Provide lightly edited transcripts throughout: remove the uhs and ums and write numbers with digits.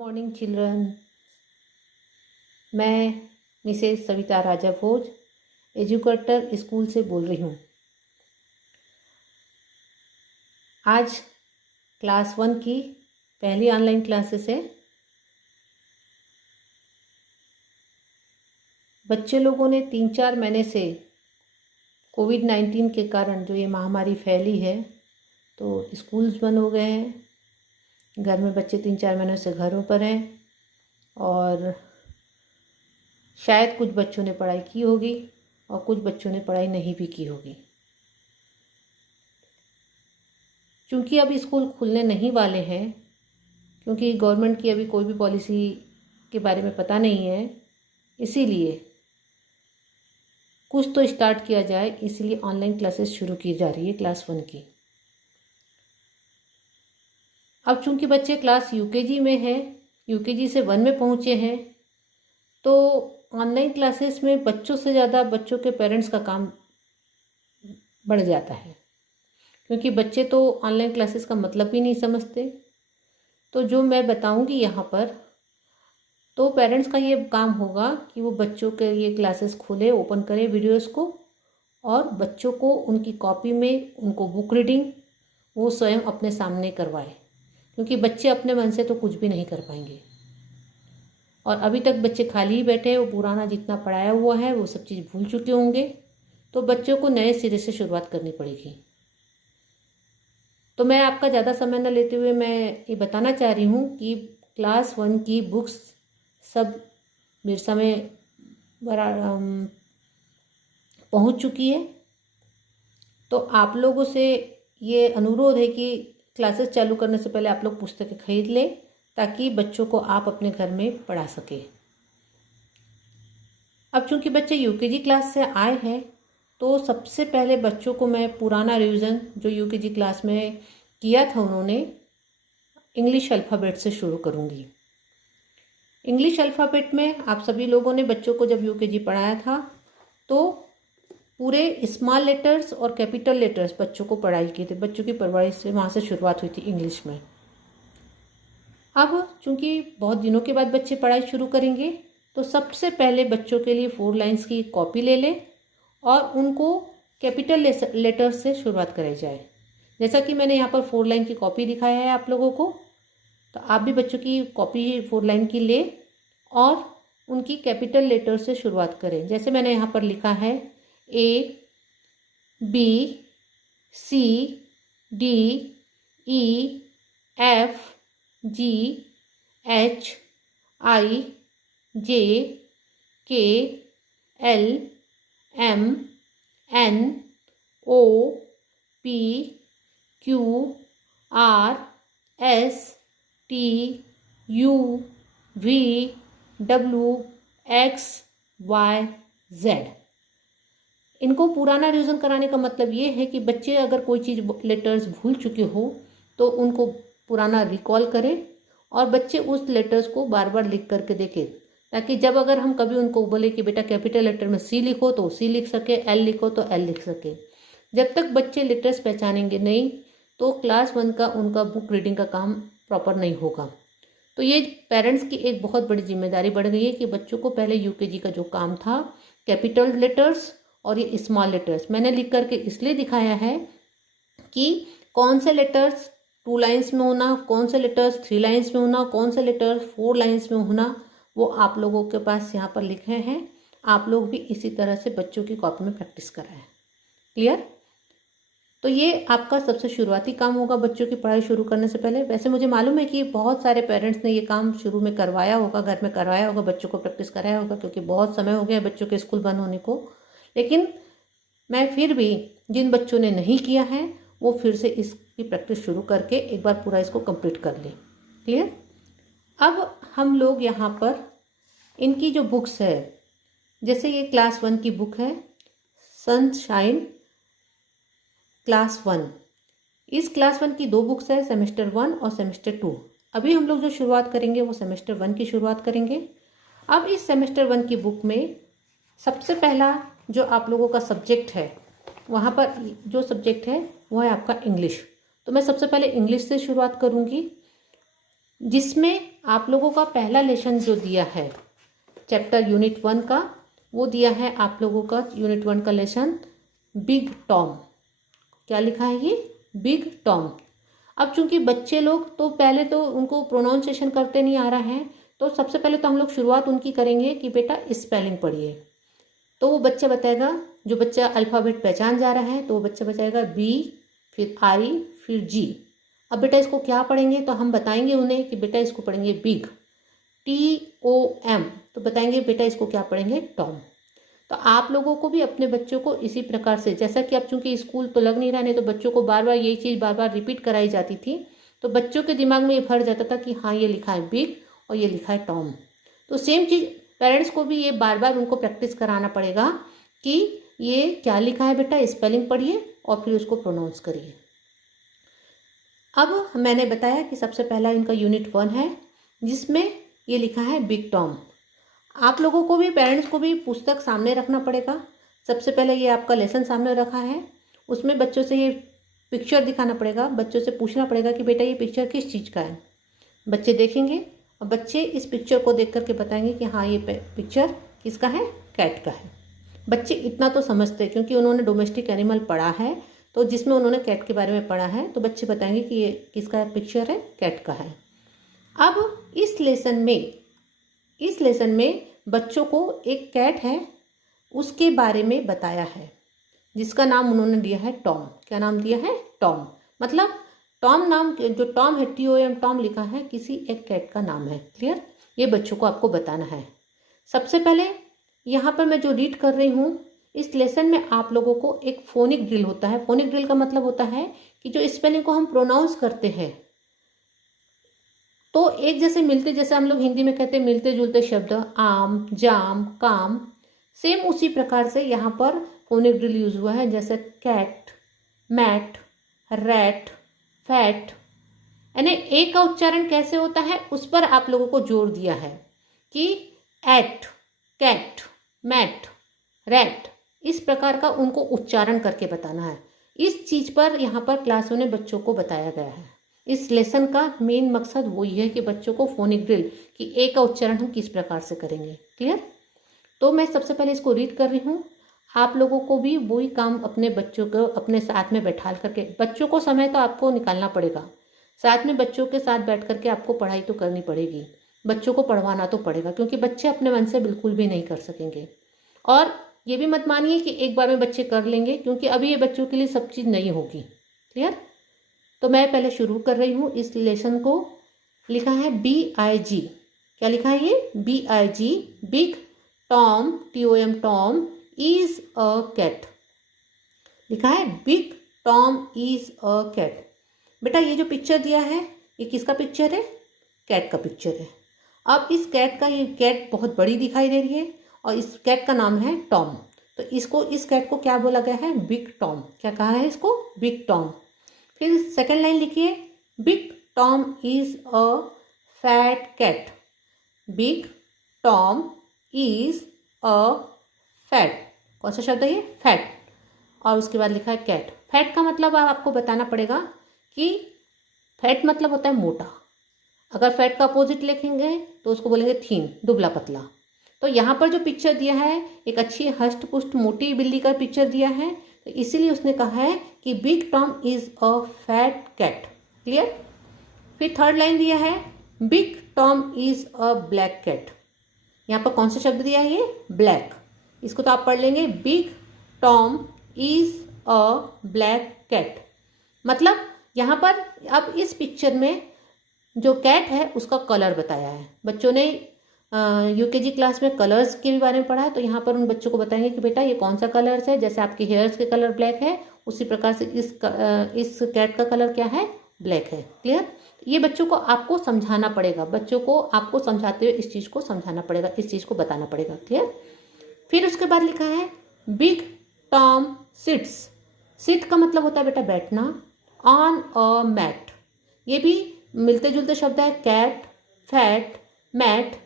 Morning children. मैं Mrs Savita राजा भोज educator school से बोल रही हूँ। आज क्लास 1 की पहली ऑनलाइन क्लासेस है। बच्चे लोगों ने 3-4 महीने से कोविड-19 के कारण जो ये महामारी फैली है तो स्कूल्स बंद हो गए हैं। घर में बच्चे 3-4 महीनों से घरों पर हैं और शायद कुछ बच्चों ने पढ़ाई की होगी और कुछ बच्चों ने पढ़ाई नहीं भी की होगी। क्योंकि अभी स्कूल खुलने नहीं वाले हैं, क्योंकि गवर्नमेंट की अभी कोई भी पॉलिसी के बारे में पता नहीं है, इसीलिए कुछ तो स्टार्ट किया जाए, इसीलिए ऑनलाइन क्लासेस शुरू की जा रही है क्लास 1 की। अब चूंकि बच्चे क्लास यूकेजी में हैं, यूकेजी से 1 में पहुँचे हैं, तो ऑनलाइन क्लासेस में बच्चों से ज़्यादा बच्चों के पेरेंट्स का काम बढ़ जाता है, क्योंकि बच्चे तो ऑनलाइन क्लासेस का मतलब ही नहीं समझते। तो जो मैं बताऊंगी यहाँ पर, तो पेरेंट्स का ये काम होगा कि वो बच्चों के ये क्लासेस खोले, ओपन करें वीडियोस को और बच्चों को उनकी कॉपी में उनको बुक रीडिंग वो स्वयं अपने सामने करवाए, क्योंकि बच्चे अपने मन से तो कुछ भी नहीं कर पाएंगे। और अभी तक बच्चे खाली ही बैठे हैं, वो पुराना जितना पढ़ाया हुआ है वो सब चीज़ भूल चुके होंगे, तो बच्चों को नए सिरे से शुरुआत करनी पड़ेगी। तो मैं आपका ज़्यादा समय न लेते हुए मैं ये बताना चाह रही हूँ कि क्लास 1 की बुक्स सब मिर्सा में पहुँच चुकी है। तो आप लोगों से ये अनुरोध है कि क्लासेस चालू करने से पहले आप लोग पुस्तकें खरीद लें, ताकि बच्चों को आप अपने घर में पढ़ा सके। अब चूंकि बच्चे यूकेजी क्लास से आए हैं, तो सबसे पहले बच्चों को मैं पुराना रिवीजन जो यूकेजी क्लास में किया था उन्होंने, इंग्लिश अल्फ़ाबेट से शुरू करूंगी। इंग्लिश अल्फ़ाबेट में आप सभी लोगों ने बच्चों को जब यूकेजी पढ़ाया था तो पूरे स्मॉल लेटर्स और कैपिटल लेटर्स बच्चों को पढ़ाई की थी। बच्चों की परवरिश से वहाँ से शुरुआत हुई थी इंग्लिश में। अब चूंकि बहुत दिनों के बाद बच्चे पढ़ाई शुरू करेंगे, तो सबसे पहले बच्चों के लिए 4 लाइन्स की कॉपी ले लें और उनको कैपिटल लेटर्स से शुरुआत कराई जाए। जैसा कि मैंने यहाँ पर 4 लाइन की कॉपी दिखाया है आप लोगों को, तो आप भी बच्चों की कॉपी 4 लाइन की ले और उनकी कैपिटल लेटर से शुरुआत करें। जैसे मैंने यहाँ पर लिखा है A, B, C, D, E, F, G, H, I, J, K, L, M, N, O, P, Q, R, S, T, U, V, W, X, Y, Z। इनको पुराना रिवीजन कराने का मतलब ये है कि बच्चे अगर कोई चीज़ लेटर्स भूल चुके हो तो उनको पुराना रिकॉल करें और बच्चे उस लेटर्स को बार बार लिख करके देखें, ताकि जब अगर हम कभी उनको बोले कि बेटा कैपिटल लेटर में C लिखो तो C लिख सके, L लिखो तो L लिख सके। जब तक बच्चे लेटर्स पहचानेंगे नहीं तो क्लास 1 का उनका बुक रीडिंग का काम प्रॉपर नहीं होगा। तो ये पेरेंट्स की एक बहुत बड़ी जिम्मेदारी बढ़ गई है कि बच्चों को पहले यूकेजी का जो काम था कैपिटल लेटर्स और ये स्मॉल लेटर्स मैंने लिख करके इसलिए दिखाया है कि कौन से लेटर्स 2 लाइन्स में होना, कौन से लेटर्स 3 लाइन्स में होना, कौन से लेटर्स 4 लाइन्स में होना, वो आप लोगों के पास यहाँ पर लिखे हैं। आप लोग भी इसी तरह से बच्चों की कॉपी में प्रैक्टिस कराएं। क्लियर? तो ये आपका सबसे शुरुआती काम होगा बच्चों की पढ़ाई शुरू करने से पहले। वैसे मुझे मालूम है कि बहुत सारे पेरेंट्स ने ये काम शुरू में करवाया होगा, घर में करवाया होगा, बच्चों को प्रैक्टिस कराया होगा, क्योंकि बहुत समय हो गया बच्चों के स्कूल बंद होने को। लेकिन मैं फिर भी जिन बच्चों ने नहीं किया है वो फिर से इसकी प्रैक्टिस शुरू करके एक बार पूरा इसको कंप्लीट कर लें। क्लियर? अब हम लोग यहाँ पर इनकी जो बुक्स है, जैसे ये क्लास 1 की बुक है सनशाइन क्लास 1। इस क्लास 1 की 2 बुक्स है, सेमेस्टर 1 और सेमेस्टर 2। अभी हम लोग जो शुरुआत करेंगे वो सेमेस्टर 1 की शुरुआत करेंगे। अब इस सेमेस्टर 1 की बुक में सबसे पहला जो आप लोगों का सब्जेक्ट है, वहाँ पर जो सब्जेक्ट है वो है आपका इंग्लिश। तो मैं सबसे पहले इंग्लिश से शुरुआत करूँगी, जिसमें आप लोगों का पहला लेसन जो दिया है चैप्टर यूनिट 1 का, वो दिया है आप लोगों का यूनिट 1 का लेसन बिग टॉम। क्या लिखा है ये? Big Tom. अब चूंकि बच्चे लोग तो पहले तो उनको प्रोनाउंसिएशन करते नहीं आ रहा है, तो सबसे पहले तो हम लोग शुरुआत उनकी करेंगे कि बेटा स्पेलिंग पढ़िए। तो वो बच्चा बताएगा, जो बच्चा अल्फ़ाबेट पहचान जा रहा है तो वो बच्चा बताएगा बी, फिर आई, फिर जी। अब बेटा इसको क्या पढ़ेंगे, तो हम बताएंगे उन्हें कि बेटा इसको पढ़ेंगे बिग, TOM। तो बताएंगे बेटा इसको क्या पढ़ेंगे? टॉम। तो आप लोगों को भी अपने बच्चों को इसी प्रकार से, जैसा कि अब चूंकि स्कूल तो लग नहीं रहा, नहीं तो बच्चों को बार बार यही चीज़ बार बार रिपीट कराई जाती थी, तो बच्चों के दिमाग में ये भर जाता था कि हाँ ये लिखा है बिग और ये लिखा है टॉम। तो सेम चीज़ पेरेंट्स को भी ये बार बार उनको प्रैक्टिस कराना पड़ेगा कि ये क्या लिखा है बेटा, स्पेलिंग पढ़िए और फिर उसको प्रोनाउंस करिए। अब मैंने बताया कि सबसे पहला इनका यूनिट 1 है जिसमें ये लिखा है बिग टॉम। आप लोगों को भी, पेरेंट्स को भी पुस्तक सामने रखना पड़ेगा। सबसे पहले ये आपका लेसन सामने रखा है, उसमें बच्चों से ये पिक्चर दिखाना पड़ेगा, बच्चों से पूछना पड़ेगा कि बेटा ये पिक्चर किस चीज़ का है। बच्चे देखेंगे और बच्चे इस पिक्चर को देख करके बताएंगे कि हाँ ये पिक्चर किसका है? कैट का है। बच्चे इतना तो समझते हैं क्योंकि उन्होंने डोमेस्टिक एनिमल पढ़ा है, तो जिसमें उन्होंने कैट के बारे में पढ़ा है, तो बच्चे बताएंगे कि ये किसका पिक्चर है? कैट का है। अब इस लेसन में बच्चों को एक कैट है उसके बारे में बताया है जिसका नाम उन्होंने दिया है टॉम। क्या नाम दिया है? टॉम। मतलब टॉम नाम, जो टॉम है TOM, टॉम लिखा है, किसी एक कैट का नाम है। क्लियर? ये बच्चों को आपको बताना है। सबसे पहले यहाँ पर मैं जो रीड कर रही हूँ, इस लेसन में आप लोगों को एक फोनिक ड्रिल होता है। फोनिक ड्रिल का मतलब होता है कि जो स्पेलिंग को हम प्रोनाउंस करते हैं तो एक जैसे मिलते, जैसे हम लोग हिंदी में कहते हैं मिलते जुलते शब्द, आम, जाम, काम, सेम उसी प्रकार से यहाँ पर फोनिक ड्रिल यूज हुआ है। जैसे कैट, मैट, रैट, फैट, यानी एक का उच्चारण कैसे होता है उस पर आप लोगों को जोर दिया है कि एट, कैट, मैट, रैट, इस प्रकार का उनको उच्चारण करके बताना है। इस चीज़ पर यहाँ पर क्लासों ने बच्चों को बताया गया है। इस लेसन का मेन मकसद वही है कि बच्चों को फोनिक ड्रिल कि ए का उच्चारण हम किस प्रकार से करेंगे। क्लियर? तो मैं सबसे पहले इसको रीड कर रही हूँ। आप लोगों को भी वही काम अपने बच्चों को अपने साथ में बैठा करके, बच्चों को समय तो आपको निकालना पड़ेगा, साथ में बच्चों के साथ बैठ करके आपको पढ़ाई तो करनी पड़ेगी, बच्चों को पढ़वाना तो पड़ेगा, क्योंकि बच्चे अपने मन से बिल्कुल भी नहीं कर सकेंगे। और ये भी मत मानिए कि एक बार में बच्चे कर लेंगे, क्योंकि अभी ये बच्चों के लिए सब चीज़ नहीं होगी। क्लियर? तो मैं पहले शुरू कर रही हूँ इस लेसन को। लिखा है BIG। क्या लिखा है ये? BIG, big Tom, TOM, Tom is a cat. लिखा है big Tom is a cat. बेटा ये जो पिक्चर दिया है ये किसका पिक्चर है? कैट का पिक्चर है। अब इस कैट का, ये कैट बहुत बड़ी दिखाई दे रही है और इस कैट का नाम है टॉम, तो इसको, इस कैट को क्या बोला गया है? Big Tom. क्या कहा है इसको? Big Tom. फिर सेकेंड लाइन लिखिए, big Tom is a fat cat. Big Tom is a fat, कौन सा शब्द है ये? फैट। और उसके बाद लिखा है कैट। फैट का मतलब आपको बताना पड़ेगा कि फैट मतलब होता है मोटा। अगर फैट का अपोजिट लिखेंगे तो उसको बोलेंगे थीन, दुबला पतला। तो यहाँ पर जो पिक्चर दिया है एक अच्छी हष्ट पुष्ट मोटी बिल्ली का पिक्चर दिया है, तो इसीलिए उसने कहा है कि big Tom is a fat cat. Clear? फिर थर्ड लाइन दिया है, big Tom is a black cat. यहाँ पर कौन सा शब्द दिया है? ये ब्लैक। इसको तो आप पढ़ लेंगे, big Tom is a black cat. मतलब यहाँ पर अब इस पिक्चर में जो कैट है उसका कलर बताया है। बच्चों ने UKG क्लास में कलर्स के बारे में पढ़ा है, तो यहाँ पर उन बच्चों को बताएंगे कि बेटा ये कौन सा कलर्स है। जैसे आपके हेयर्स के कलर ब्लैक है, उसी प्रकार से इस कैट का कलर क्या है? ब्लैक है। क्लियर? ये बच्चों को आपको समझाना पड़ेगा, बच्चों को आपको समझाते हुए इस चीज़ को समझाना पड़ेगा, इस चीज़ को बताना पड़ेगा। क्लियर? फिर उसके बाद लिखा है बिग टॉम सिट्स। सिट का मतलब होता है बेटा बैठना, ऑन अ मैट। ये भी मिलते जुलते शब्द है, कैट, फैट, मैट।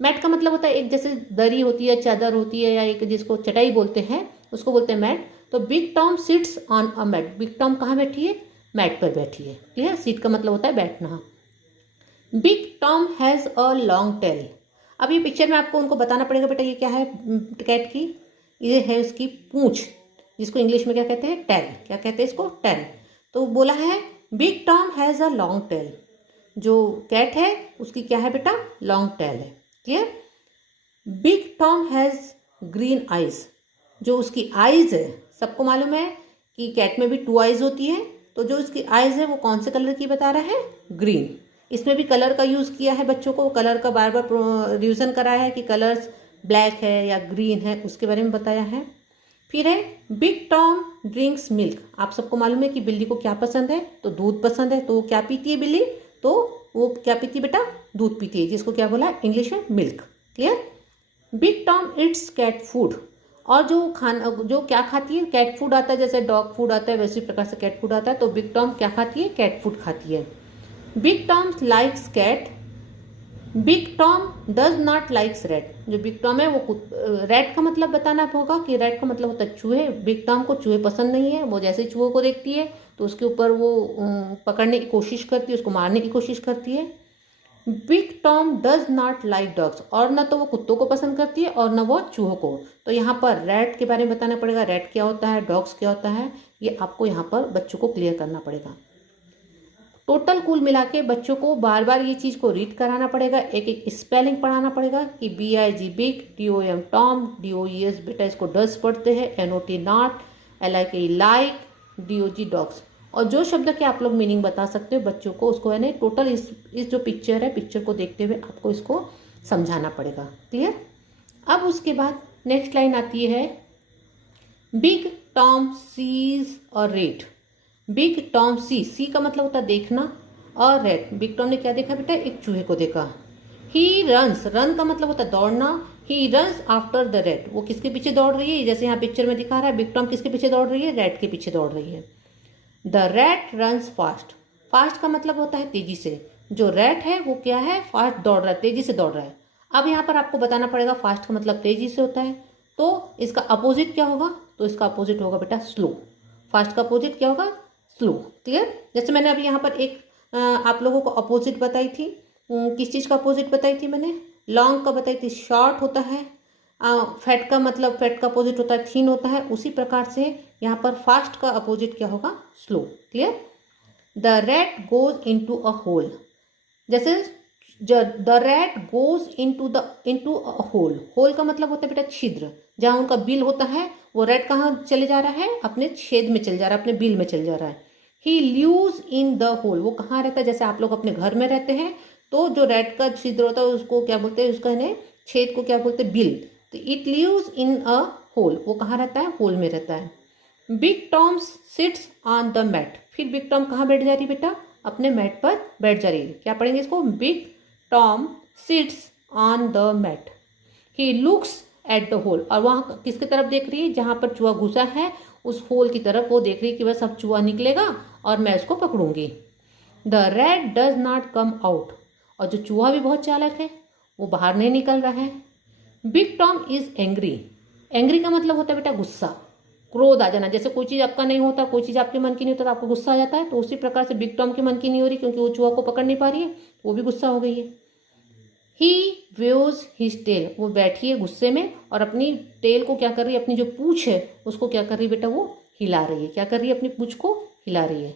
मैट का मतलब होता है एक जैसे दरी होती है, चादर होती है, या एक जिसको चटाई बोलते हैं उसको बोलते हैं मैट। तो big Tom sits on a mat. Big Tom कहाँ बैठी है? मैट पर बैठी है। क्लियर? सीट का मतलब होता है बैठना। Big Tom has a long tail. अब ये पिक्चर में आपको उनको बताना पड़ेगा बेटा ये क्या है कैट की, ये है उसकी पूंछ, जिसको इंग्लिश में क्या कहते हैं, टेल। क्या कहते हैं इसको, टेल। तो बोला है big Tom has a long tail, जो कैट है उसकी क्या है बेटा, लॉन्ग टेल है। Clear. Big Tom has green eyes, जो उसकी आइज है, सबको मालूम है कि कैट में भी 2 आइज होती है, तो जो उसकी आइज है वो कौन से कलर की बता रहा है, ग्रीन। इसमें भी कलर का यूज़ किया है, बच्चों को कलर का बार बार रिविजन कराया है कि कलर्स ब्लैक है या ग्रीन है, उसके बारे में बताया है। फिर है बिग टॉम ड्रिंक्स मिल्क। आप सबको मालूम है कि बिल्ली को क्या पसंद है, तो दूध पसंद है। तो क्या पीती है बिल्ली, तो वो क्या पीती है बेटा, दूध पीती है, जिसको क्या बोला इंग्लिश में, milk. Clear. Big Tom its cat food, और जो खाना जो क्या खाती है, कैट फूड आता है, जैसे डॉग फूड आता है वैसे प्रकार से कैट फूड आता है, तो बिग टॉम क्या खाती है, कैट फूड खाती है। Big Tom likes cat, big Tom does not likes rat. जो बिग टॉम है वो रैट का मतलब बताना होगा कि रैट का मतलब होता है चूहे। बिग टॉम को चूहे पसंद नहीं है, वो जैसे ही चूहों को देखती है तो उसके ऊपर वो पकड़ने की कोशिश करती है, उसको मारने की कोशिश करती है। Big Tom does not like dogs, और न तो वो कुत्तों को पसंद करती है और न वो चूहों को। तो यहाँ पर रैट के बारे में बताना पड़ेगा, रैट क्या होता है, डॉग्स क्या होता है, ये आपको यहाँ पर बच्चों को क्लियर करना पड़ेगा। टोटल कुल मिला के बच्चों को बार बार ये चीज़ को रीड कराना पड़ेगा, एक एक स्पेलिंग पढ़ाना पड़ेगा कि BIG big, TOM Tom, DOES बेटा इसको डस पढ़ते हैं, NOT not, LIKE like, DOG dogs. और जो शब्द के आप लोग मीनिंग बता सकते हो बच्चों को, उसको यानी टोटल इस जो पिक्चर है, पिक्चर को देखते हुए आपको इसको समझाना पड़ेगा। क्लियर। अब उसके बाद नेक्स्ट लाइन आती है बिग टॉम सीज और रेड। बिग टॉम सी का मतलब होता है देखना, और रेड, बिग टॉम ने क्या देखा बेटा, एक चूहे को देखा। ही रन्स, रन का मतलब होता है दौड़ना, he runs after the red, वो किसके पीछे दौड़ रही है, जैसे यहाँ पिक्चर में दिखा रहा है, बिग टॉम किसके पीछे दौड़ रही है, रेड के पीछे दौड़ रही है। The rat runs fast, fast का मतलब होता है तेजी से, जो रैट है वो क्या है, फास्ट दौड़ रहा है, तेजी से दौड़ रहा है। अब यहाँ पर आपको बताना पड़ेगा फास्ट का मतलब तेजी से होता है, तो इसका अपोजिट क्या होगा, तो इसका अपोजिट होगा बेटा स्लो। फास्ट का अपोजिट क्या होगा, स्लो। क्लियर। जैसे मैंने अभी यहाँ पर एक आप लोगों को अपोजिट बताई थी, किस चीज़ का अपोजिट बताई थी मैंने, लॉन्ग का बताई थी, शॉर्ट होता है। फैट का मतलब, फैट का अपोजिट होता है थीन होता है, उसी प्रकार से यहाँ पर फास्ट का अपोजिट क्या होगा, slow. Clear. The rat goes into a hole, जैसे the rat goes into a hole, hole का मतलब होता है बेटा छिद्र, जहाँ उनका बिल होता है, वो रैट कहाँ चले जा रहा है, अपने छेद में चल जा रहा है, अपने बिल में चल जा रहा है। ही ल्यूज इन द होल, वो कहाँ रहता है, जैसे आप लोग अपने घर में रहते हैं तो जो रैट का छिद्र होता है उसको क्या बोलते हैं, उसका है छेद को क्या बोलते हैं, बिल। तो इट ल्यूज इन अ होल, वो कहाँ रहता है, होल में रहता है। Big Tom sits on the mat, फिर बिग टॉम कहाँ बैठ जा रही बेटा, अपने मैट पर बैठ जा रही है। क्या पढ़ेंगे इसको, big Tom sits on the mat, he looks at the hole, और वहाँ किसकी तरफ देख रही है, जहाँ पर चूहा घुसा है उस होल की तरफ वो देख रही है कि बस अब चूहा निकलेगा और मैं इसको पकड़ूंगी। The rat does not come out, और जो चूहा भी बहुत चालाक है वो बाहर नहीं निकल रहा है। Big Tom is angry, angry का मतलब होता है बेटा गुस्सा, क्रोध आ जाना, जैसे कोई चीज़ आपका नहीं होता, कोई चीज़ आपके मन की नहीं होता तो आपको गुस्सा आ जाता है, तो उसी प्रकार से बिग टॉम के मन की नहीं हो रही क्योंकि वो चूहा को पकड़ नहीं पा रही है, वो भी गुस्सा हो गई है। ही वेव्स हिज टेल, वो बैठी है गुस्से में और अपनी टेल को क्या कर रही है, अपनी जो पूंछ है उसको क्या कर रही है बेटा, वो हिला रही है। क्या कर रही है, अपनी पूंछ को हिला रही है।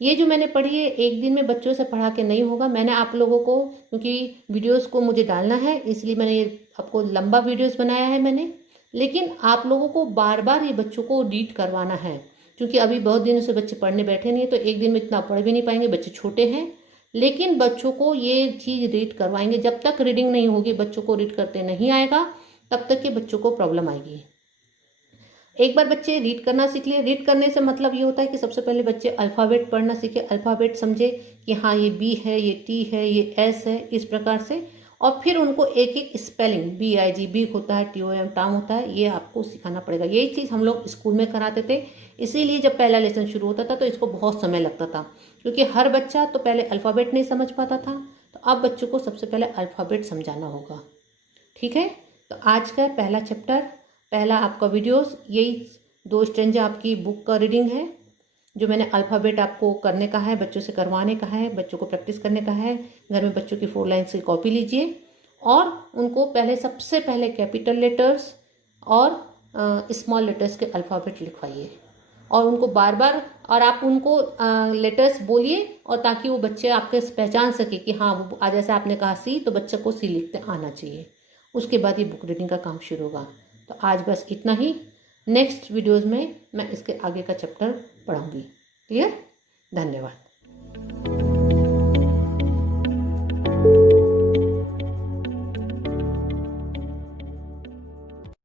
ये जो मैंने पढ़ी है एक दिन में बच्चों से पढ़ा के नहीं होगा, मैंने आप लोगों को, क्योंकि वीडियोस को मुझे डालना है इसलिए मैंने ये आपको लंबा वीडियोस बनाया है मैंने, लेकिन आप लोगों को बार बार ये बच्चों को रीड करवाना है, क्योंकि अभी बहुत दिनों से बच्चे पढ़ने बैठे नहीं है तो एक दिन में इतना पढ़ भी नहीं पाएंगे, बच्चे छोटे हैं। लेकिन बच्चों को ये चीज़ रीड करवाएंगे, जब तक रीडिंग नहीं होगी, बच्चों को रीड करते नहीं आएगा तब तक के बच्चों को प्रॉब्लम आएगी। एक बार बच्चे रीड करना सीख लिए, रीड करने से मतलब ये होता है कि सबसे पहले बच्चे अल्फ़ाबेट पढ़ना सीखे, अल्फ़ाबेट समझे कि हाँ ये बी है, ये टी है, ये एस है, इस प्रकार से, और फिर उनको एक एक स्पेलिंग, BIG बिग होता है, TOM टाम होता है, ये आपको सिखाना पड़ेगा। यही चीज़ हम लोग स्कूल में कराते थे, इसीलिए जब पहला लेसन शुरू होता था तो इसको बहुत समय लगता था, क्योंकि हर बच्चा तो पहले अल्फ़ाबेट नहीं समझ पाता था, तो अब बच्चों को सबसे पहले अल्फ़ाबेट समझाना होगा। ठीक है, तो आज का पहला चैप्टर, पहला आपका वीडियोस, यही 2 स्ट्रेंजर आपकी बुक का रीडिंग है। जो मैंने अल्फ़ाबेट आपको करने कहा है, बच्चों से करवाने कहा है, बच्चों को प्रैक्टिस करने कहा है, घर में बच्चों की 4 लाइन्स की कॉपी लीजिए और उनको सबसे पहले कैपिटल लेटर्स और स्मॉल लेटर्स के अल्फ़ाबेट लिखवाइए और उनको बार बार, और आप उनको लेटर्स बोलिए और ताकि वो बच्चे आपके पहचान सके कि हाँ वो आज जैसे आपने कहा सी, तो बच्चे को सी लिखते आना चाहिए। उसके बाद ये बुक रीडिंग का काम शुरू होगा। तो आज बस इतना ही। नेक्स्ट वीडियोज़ में मैं इसके आगे का चैप्टर पढ़ाऊँगी। क्लियर? धन्यवाद।